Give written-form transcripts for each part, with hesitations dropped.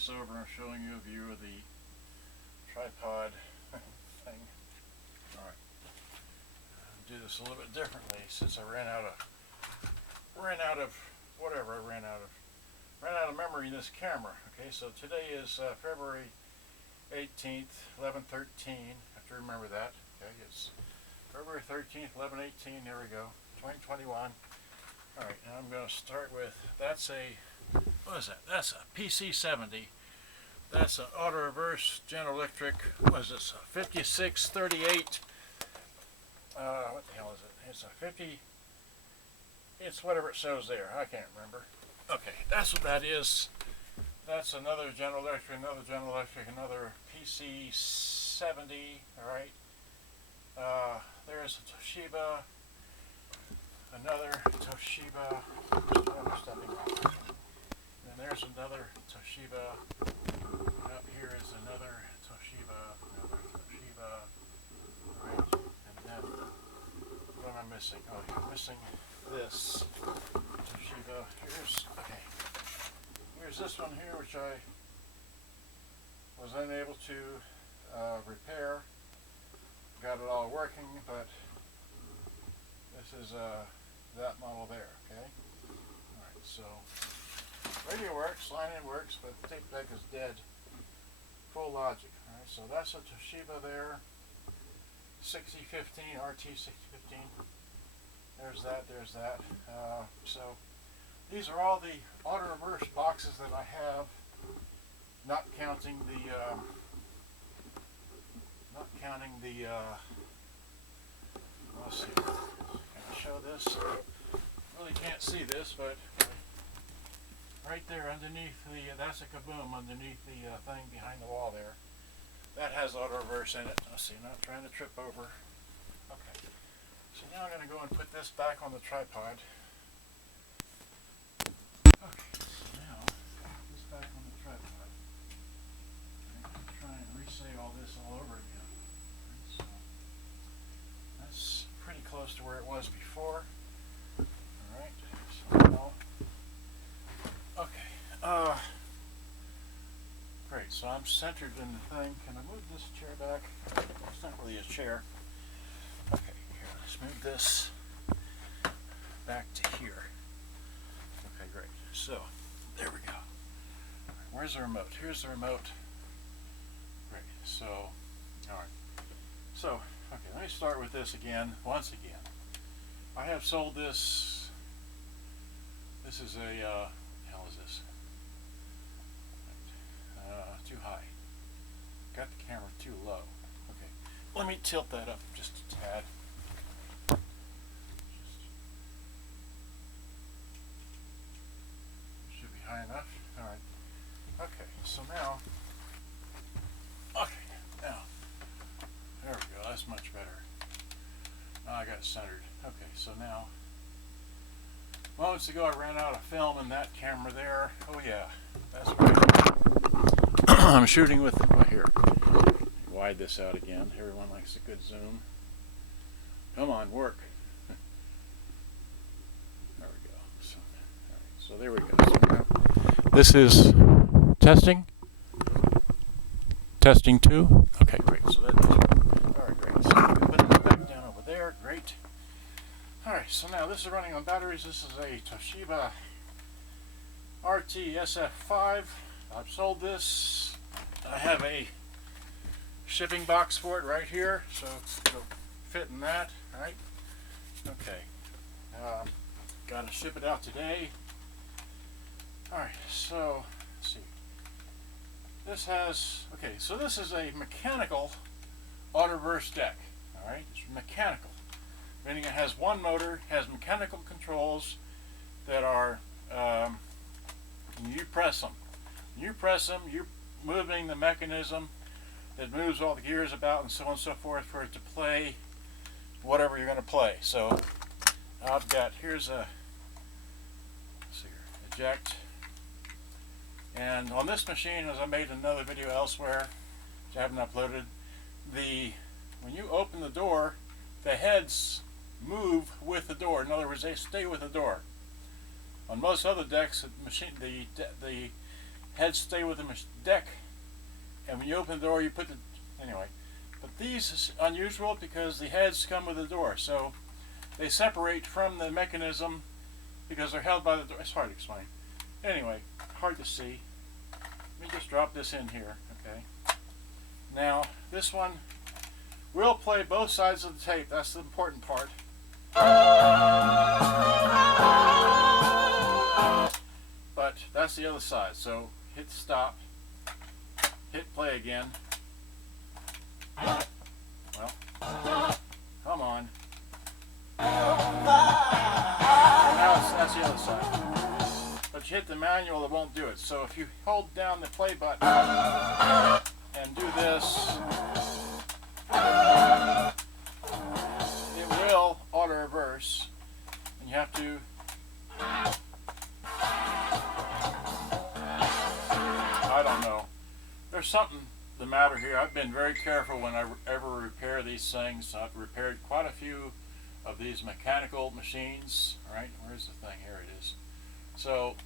this over and showing you a view of the tripod thing. Alright. Do this a little bit differently since I ran out of memory in this camera. Okay, so today is February 18th, 11/13. I have to remember that. Okay, it's February 13th, 11/18. There we go. 2021. Alright, now I'm going to start with, what is that? That's a PC-70. That's an auto reverse General Electric. What is this? A 5638. What the hell is it? It's a 50. It's whatever it shows there. I can't remember. Okay, that's what that is. That's another General Electric, another PC-70. All right. There's a Toshiba. Another Toshiba. And there's another Toshiba. Up here is another Toshiba. Right. And then what am I missing? Oh, I'm missing this Toshiba. Here's this one here, which I was unable to repair. Got it all working, but this is that model there. Okay. All right. So radio works, line-in works, but the tape deck is dead. Full logic. All right. So that's a Toshiba there. 6015 RT 6015. There's that. So these are all the auto reverse boxes that I have, not counting the let's see. Can I show this? Really can't see this, but right there underneath that's a kaboom underneath the thing behind the wall there. That has auto reverse in it. Let's see, not trying to trip over. Okay. So now I'm going to go and put this back on the tripod. Okay, so now put this back on the tripod. I'm going to try and re-say all this all over again. Okay, so that's pretty close to where it was before. Alright, so now, okay. Great, so I'm centered in the thing. Can I move this chair back? It's not really a chair. Okay, here, let's move this back to here. Okay, great. So, there we go. Where's the remote? Here's the remote. Great, so, alright. So, okay, let me start with this again, once again. I have sold this. This is a, hell is this? Too high. Got the camera too low. Okay, let me tilt that up just a tad. Should be high enough. All right. Okay, so now. Okay, now. There we go. That's much better. Now I got it centered. Okay, so now. Moments ago I ran out of film in that camera there. Oh yeah, that's right. I'm shooting with, here, wide this out again. Everyone likes a good zoom. Come on, work. There we go. So, all right, so there we go. So now, this is testing. Testing 2. Okay, great. So that does work. All right, great. So we put it back down over there. Great. All right, so now this is running on batteries. This is a Toshiba RT SF5. I've sold this. I have a shipping box for it right here, so it'll fit in that. All right. Okay. Got to ship it out today. All right. So let's see. This has So this is a mechanical auto reverse deck. All right. It's mechanical. Meaning it has one motor, has mechanical controls that are, you press them. You press them, you're moving the mechanism that moves all the gears about and so on and so forth for it to play whatever you're going to play. So I've got, here's a, let's see here, eject. And on this machine, as I made another video elsewhere, which I haven't uploaded, when you open the door, the heads move with the door. In other words, they stay with the door. On most other decks, the heads stay with the deck, and when you open the door, you put the, anyway. But these is unusual because the heads come with the door, so they separate from the mechanism because they're held by the door. It's hard to explain. Anyway, hard to see. Let me just drop this in here, okay? Now, this one will play both sides of the tape. That's the important part. But that's the other side. So hit stop, hit play again. Well, come on. Now that's the other side. But you hit the manual, it won't do it. So if you hold down the play button and do this, it will auto reverse, and you have to I don't know. There's something the matter here. I've been very careful when I ever repair these things. I've repaired quite a few of these mechanical machines. All right, where's the thing? Here it is. So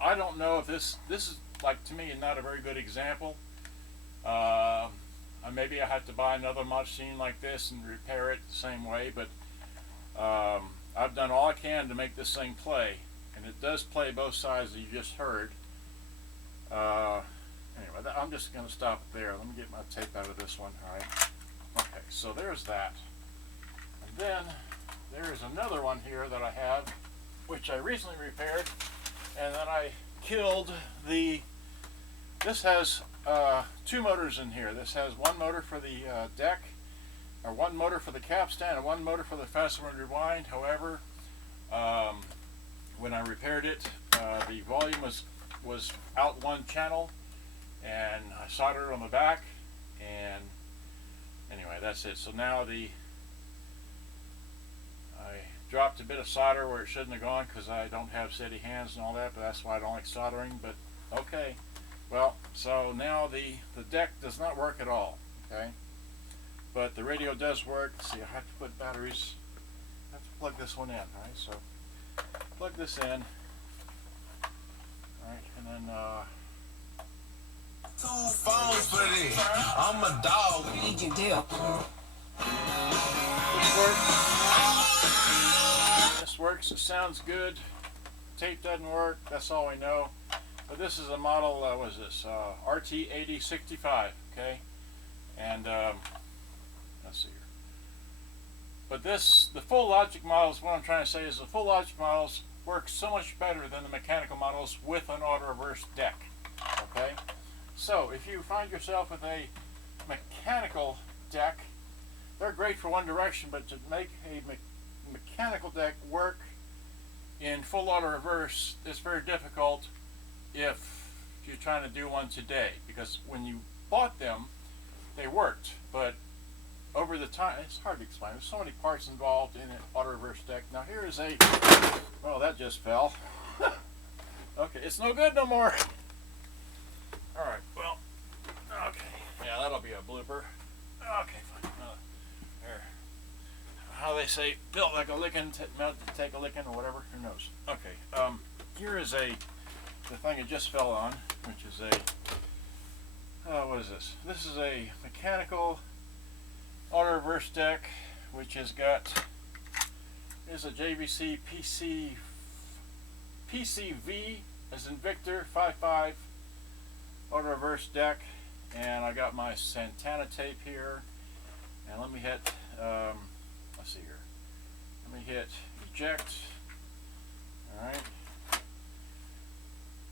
I don't know if this is, like, to me, not a very good example. Maybe I have to buy another machine like this and repair it the same way, but I've done all I can to make this thing play, and it does play both sides that you just heard. Anyway, I'm just going to stop it there. Let me get my tape out of this one. All right. Okay, so there's that. And then there's another one here that I have, which I recently repaired, and then I killed the. This has two motors in here. This has one motor for the deck, or one motor for the capstan, and one motor for the fast forward rewind. However, when I repaired it, the volume was out one channel, and I soldered it on the back, and anyway, that's it. So now I dropped a bit of solder where it shouldn't have gone because I don't have steady hands and all that, but that's why I don't like soldering. But okay, well, so now the deck does not work at all, okay, but the radio does work. Let's see, I have to put batteries, I have to plug this one in. All right, so plug this in. Alright, and then two phones for this. I'm a dog. You can tell. This works. It sounds good. Tape doesn't work. That's all we know. But this is a model. What is this? RT8065. Okay, and let's see here. But the full Logic models. What I'm trying to say is the full Logic models works so much better than the mechanical models with an auto reverse deck. Okay, so if you find yourself with a mechanical deck, they're great for one direction, but to make a mechanical deck work in full auto reverse is very difficult if you're trying to do one today, because when you bought them they worked, but over the time, it's hard to explain. There's so many parts involved in an auto reverse deck. Now here is a, well, that just fell. Okay, it's no good no more. Alright, well, okay. Yeah, that'll be a blooper. Okay, fine. There. How they say, built like a licking, take a licking, or whatever, who knows. Okay, here is the thing it just fell on, which is a, what is this? This is a mechanical auto reverse deck, which has got, is a JVC PC-V as in Victor 55 auto reverse deck, and I got my Santana tape here, and let me hit let's see here, let me hit eject. Alright,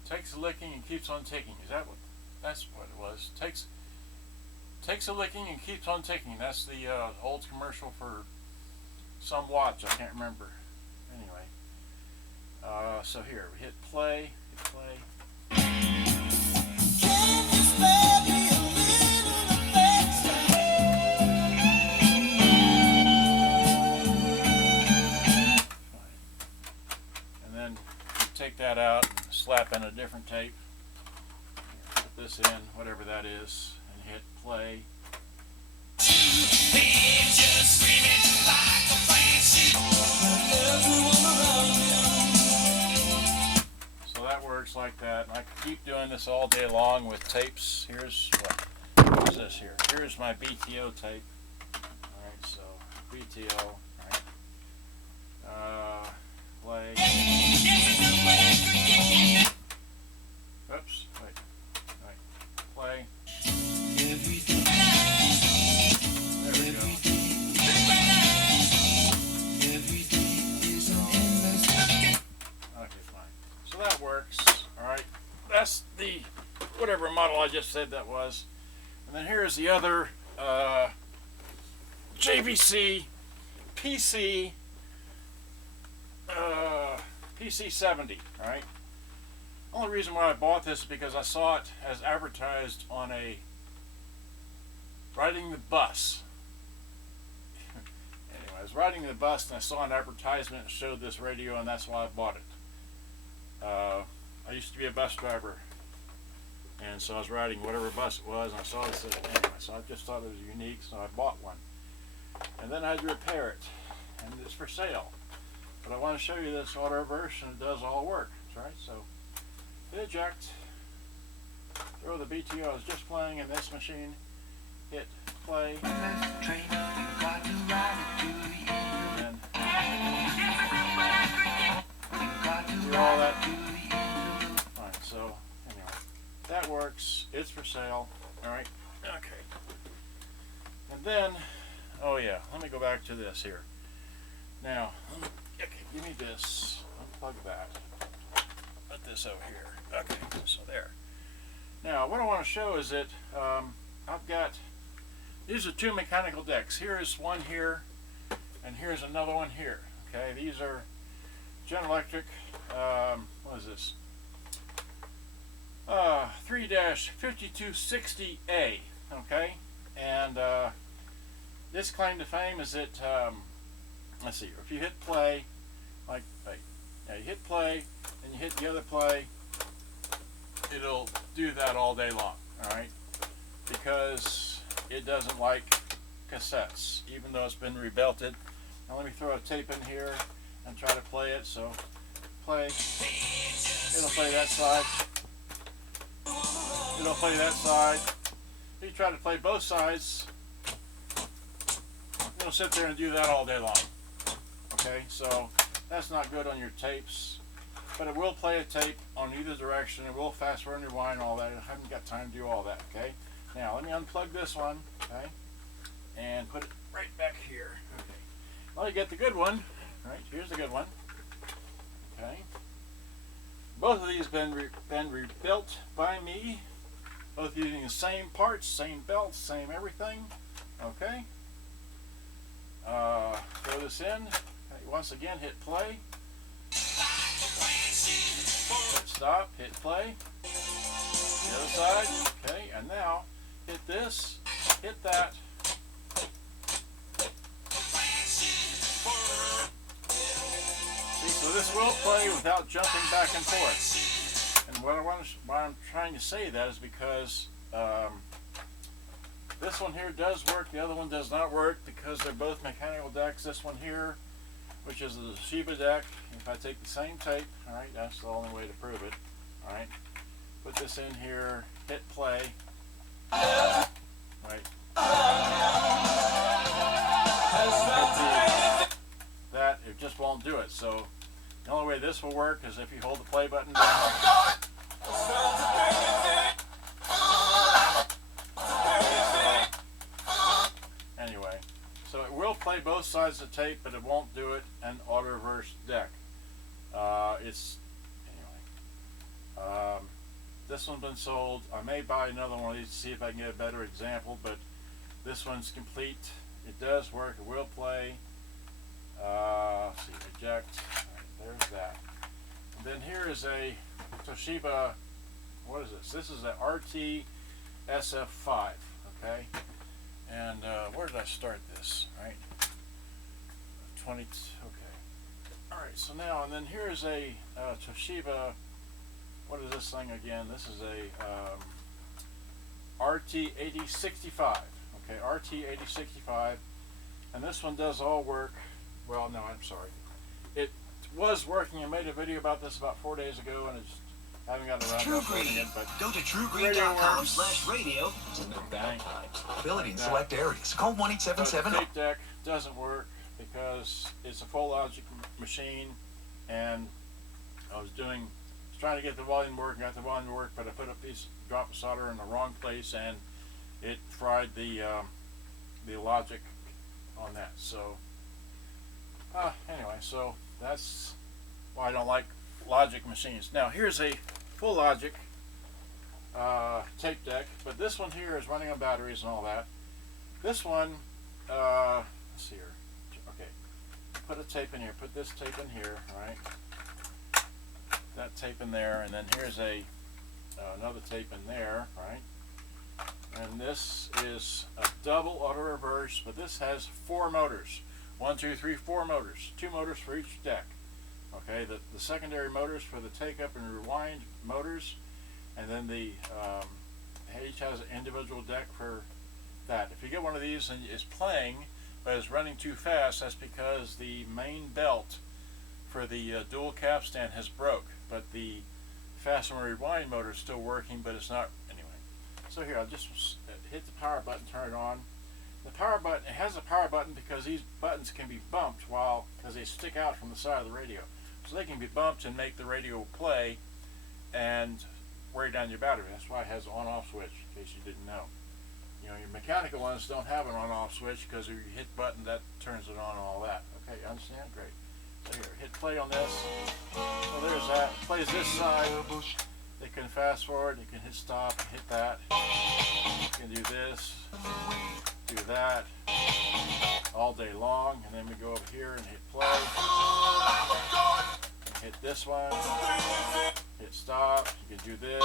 takes a licking and keeps on ticking. Is that what, that's what it was. Takes a licking and keeps on ticking. That's the old commercial for some watch, I can't remember. Anyway, so here we hit play, and then you take that out, slap in a different tape, put this in, whatever that is, and hit play. So that works. like that. And I could keep doing this all day long with tapes. Here's what is this here? Here's my BTO tape. Alright, so BTO, right? Play. Oops, wait. Right. Play. There we go. Okay, fine. So that works. Alright. That's the whatever model I just said that was. And then here's the other JVC PC-70, alright? Only reason why I bought this is because I saw it as advertised on a riding the bus. Anyway, I was riding the bus and I saw an advertisement that showed this radio, and that's why I bought it. I used to be a bus driver, and so I was riding whatever bus it was, and I saw this anyway, so I just thought it was unique, so I bought one. And then I had to repair it, and it's for sale. But I want to show you this auto version. It does all work. Right? So hit eject, throw the BTO I was just playing in this machine, hit play, and do all that. Alright, so anyway, that works. It's for sale. Alright, okay. And then, oh yeah, let me go back to this here. Now, okay, give me this. Unplug that. Put this over here. Okay, so there. Now, what I want to show is that I've got, these are two mechanical decks. Here's one here, and here's another one here. Okay, these are General Electric, what is this? 3-5260A, okay? And this claim to fame is that, let's see, if you hit play, like, you hit play, and you hit the other play, it'll do that all day long, alright? Because it doesn't like cassettes, even though it's been rebelted. Now let me throw a tape in here and try to play it. So play, it'll play that side, it'll play that side. If you try to play both sides, it'll sit there and do that all day long. Okay, so that's not good on your tapes, but it will play a tape on either direction. It will fast forward and rewind, all that. I haven't got time to do all that. Okay, now let me unplug this one, okay, and put it right back here. Okay, well, you get the good one. Right, here's the good one. Okay, both of these been rebuilt by me, both using the same parts, same belts, same everything. Okay, throw this in. Okay, once again, hit play. Hit stop. Hit play. The other side. Okay, and now hit this. Hit that. So this will play without jumping back and forth. And why I'm trying to say that is because this one here does work, the other one does not work, because they're both mechanical decks. This one here, which is the Toshiba deck, if I take the same tape, alright, that's the only way to prove it. Alright, put this in here, hit play. Right. That, it just won't do it. So the only way this will work is if you hold the play button down. Anyway, so it will play both sides of the tape, but it won't do it in auto reverse deck. This one's been sold. I may buy another one of these to see if I can get a better example, but this one's complete. It does work. It will play. Let's see, eject. Right, there's that. And then here is a Toshiba. What is this? This is an RT SF5. Okay. And where did I start this? Right. 20. Okay. All right. So now, and then here's a Toshiba. What is this thing again? This is a RT8065. Okay, RT8065, and this one does all work. Well, no, I'm sorry. It was working. I made a video about this about 4 days ago, and Haven't gotten around to uploading it, but Go to radio truegreen.com/radio to know downtime. Ability in select areas. Call 1-877. tape deck doesn't work because it's a full logic machine, and I was trying to get the volume to work, got the volume to work, but I put a drop of solder in the wrong place, and it fried the logic on that. So anyway, so that's why I don't like logic machines. Now here's a full logic tape deck, but this one here is running on batteries and all that. This one, let's see here. Okay, put a tape in here. Put this tape in here, right? That tape in there, and then here's another tape in there, right? And this is a double auto reverse, but this has 4 motors. 1, 2, 3, 4 motors. 2 motors for each deck. Okay, the secondary motors for the take up and rewind motors, and then each has an individual deck for that. If you get one of these and it's playing but it's running too fast, that's because the main belt for the dual capstan has broke, but the fast and rewind motor is still working, but it's not anyway. So here, I'll just hit the power button, turn it on. The power button, it has a power button because these buttons can be bumped because they stick out from the side of the radio. So they can be bumped and make the radio play and wear down your battery. That's why it has an on-off switch, in case you didn't know. You know, your mechanical ones don't have an on-off switch because if you hit the button, that turns it on and all that. Okay, you understand? Great. So here, hit play on this. So there's that. It plays this side. You can fast forward, you can hit stop, hit that. You can do this, do that, all day long. And then we go over here and hit play. And hit this one, hit stop, you can do this.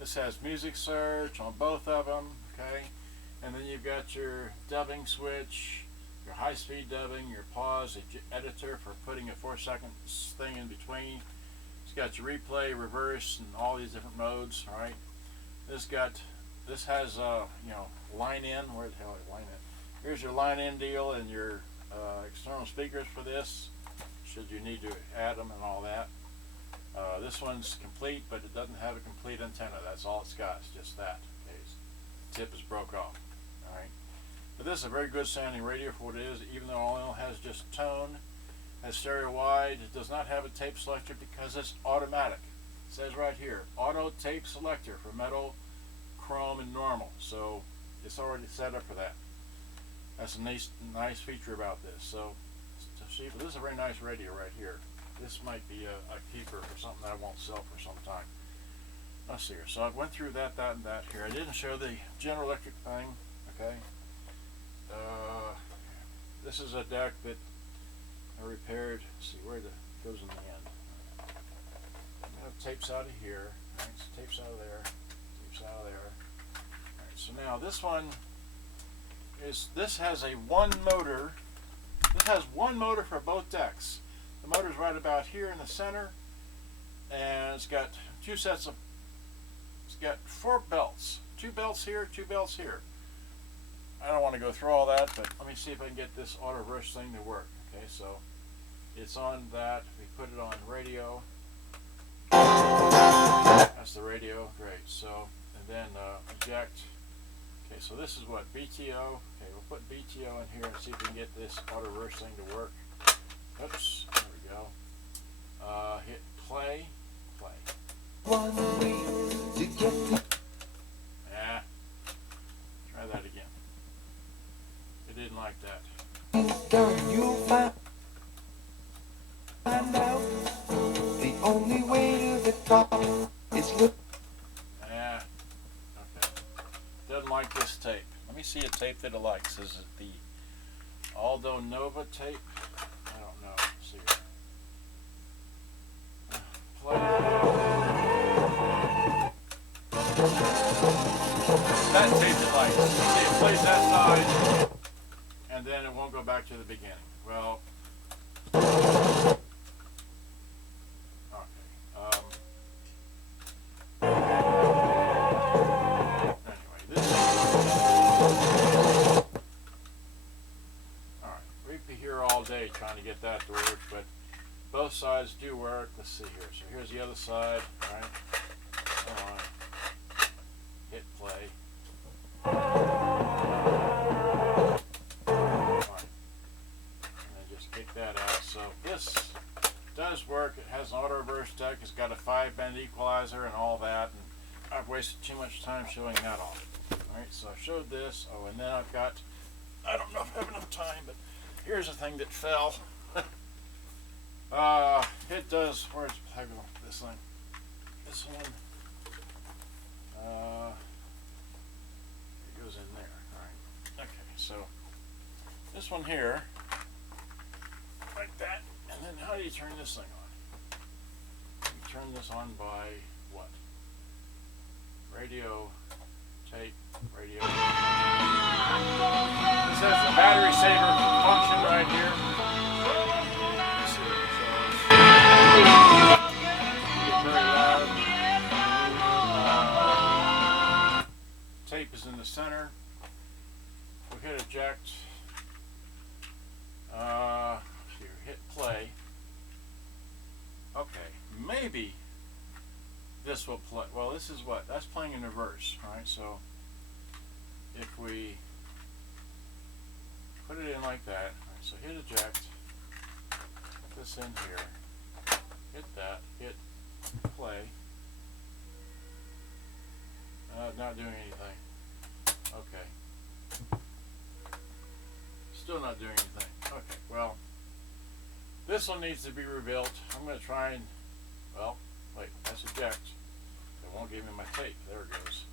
This has music search on both of them, okay? And then you've got your dubbing switch, your high-speed dubbing, your pause, editor for putting a 4-second thing in between. It's got your replay, reverse, and all these different modes, all right? This has line in. Where the hell is line in? Here's your line in deal and your external speakers for this, should you need to add them and all that. This one's complete, but it doesn't have a complete antenna. That's all it's got. It's just that. Okay, the tip is broke off. All right. But this is a very good sounding radio for what it is, even though it only has just tone. Has stereo wide. It does not have a tape selector because it's automatic. It says right here, auto tape selector for metal, chrome, and normal. So it's already set up for that. That's a nice feature about this. So Toshiba, this is a very nice radio right here. This might be a keeper for something that I won't sell for some time. Let's see here. So I went through that, and that here. I didn't show the General Electric thing. Okay. This is a deck that I repaired. Let's see where it goes in the end. Tapes out of here. Right, so tapes out of there. Tapes out of there. Alright, so now this one this has a one motor. This has one motor for both decks. The motor's right about here in the center, and it's got it's got 4 belts. 2 belts here, 2 belts here. I don't want to go through all that, but let me see if I can get this auto reverse thing to work. Okay, so it's on that. We put it on radio. That's the radio. Great. So, and then eject. Okay, so this is what? BTO. Okay, we'll put BTO in here and see if we can get this auto reverse thing to work. Oops, there we go. Hit play. Play. Yeah. Try that again. It didn't like that. You find out the only way to the top is look. Yeah. Okay. Doesn't like this tape. Let me see a tape that it likes. Is it the Aldo Nova tape? I don't know. Let's see here. Play. That tape it likes. See, it plays that side, and then it won't go back to the beginning. Well, anyway, this is alright. We'd be here all day trying to get that to work, but both sides do work. Let's see here. So here's the other side, right? Come on. Hit play. Alright. And then just kick that out. So this does work. It has an auto reverse deck. It's got a 5-band equalizer and all that. And I've wasted too much time showing that off. Alright, so I showed this. Oh, and then I've got, I don't know if I have enough time, but here's a thing that fell. It does, where's this thing? This one. It goes in there. Alright. Okay, so this one here, like that. And then how do you turn this thing on? You turn this on by what? Radio, tape, radio. This has the battery saver function right here. Let's see what it shows. Get very loud. Tape is in the center. We hit eject. Here, hit play. Okay, maybe this will play. Well, this is what? That's playing in reverse, right? So if we put it in like that, right, so hit eject, put this in here, hit that, hit play. Not doing anything. Okay. Still not doing anything. Okay, well, this one needs to be rebuilt. I'm going to try and, well, wait, that's eject. It won't give me my tape. There it goes.